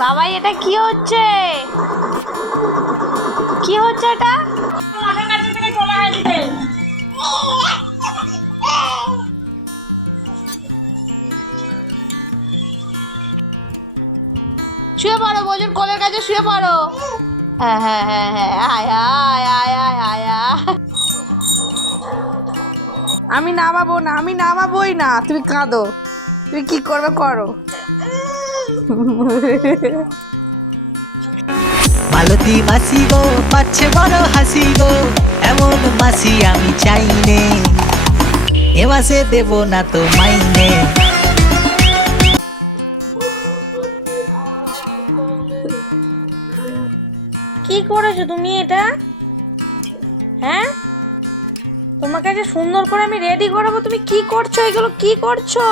বাবাই এটা কি হচ্ছে? কি হচ্ছে এটা? শুয়ে পড়ো, বোঝুন কোলের কাছে শুয়ে পড়ো। হ্যাঁ হ্যাঁ হ্যাঁ হ্যাঁ, আয় আয় আয় আয় আয় আয়। আমি নামাবো না, আমি নামাবোই না, তুমি কাঁদো, তুমি কি করবে করো। মালতী মাসি গো, পাচ্ছে বড় হাসি গো, এমন মাসি আমি চাইনে, এ মাসে দেব না তো মাইনে। কি করেছো তুমি এটা? হ্যাঁ, তোমাকে যে সুন্দর করে আমি রেডি করাবো, তুমি কি করছো? এগুলো কি করছো?